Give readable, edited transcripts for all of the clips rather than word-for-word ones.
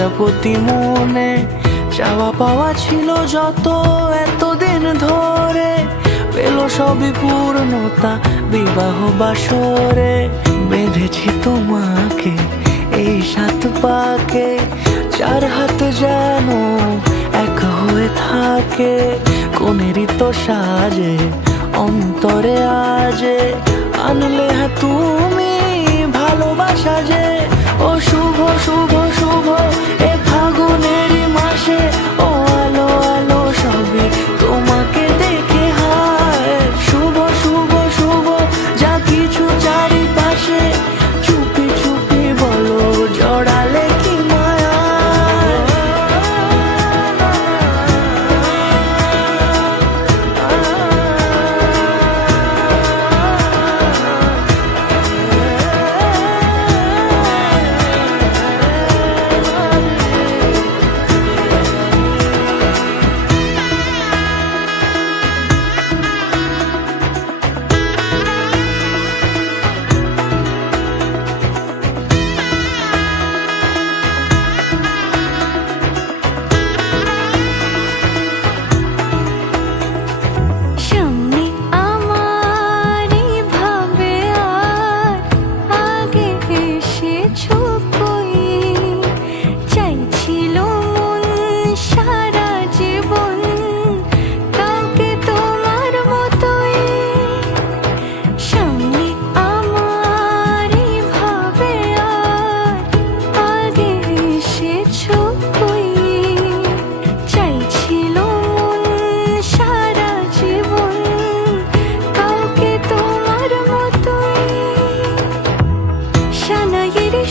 প্রজাপতি মনে চাওয়া পাওয়া ছিল যত এতদিন ধরে, পেল সবই পূর্ণতা বিবাহ বাসরে। বেঁধেছি তোমাকে এই 7 পাকে, 4 হাত যেন এক হয়ে থাকে। কোনেরই তো সাজে অন্তরে আজে আনলে তুমি ভালোবাসা যে। ও শুভ শুভ শুভ এ ফাগুনেরই মাসে, ও আলো আলো সবই তোমাকে দেখে হায়। শুভ শুভ শুভ যা কিছু চারিপাশে, চুপি চুপি বলো জড়ালে কি মায়া।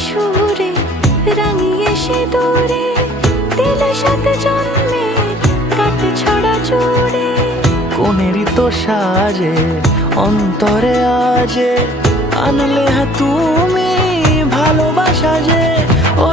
সুরে রাঙিয়ে সে দূরে দিলে 7 জন্মের কাট ছড়া জুড়ে। কোনেরই তো সাজে অন্তরে আজে আনলে তুমি ভালোবাসা যে। ও